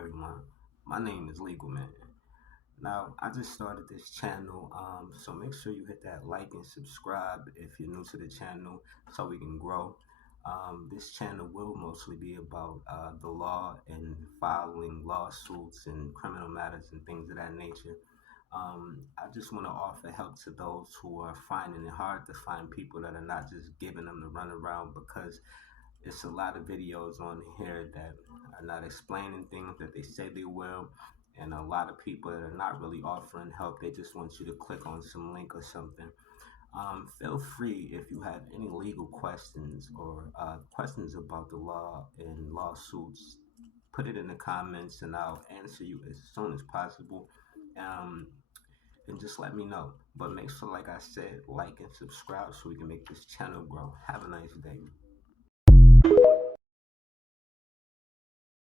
everyone. My name is Legal Man. Now, I just started this channel, so make sure you hit that like and subscribe if you're new to the channel so we can grow. This channel will mostly be about the law and filing lawsuits and criminal matters and things of that nature. I just want to offer help to those who are finding it hard to find people that are not just giving them the runaround because it's a lot of videos on here that are not explaining things that they say they will, and a lot of people that are not really offering help. They just want you to click on some link or something. Feel free if you have any legal questions or questions about the law and lawsuits. Put it in the comments and I'll answer you as soon as possible. Um, and just let me know. But make sure, like I said, like and subscribe so we can make this channel grow. Have a nice day.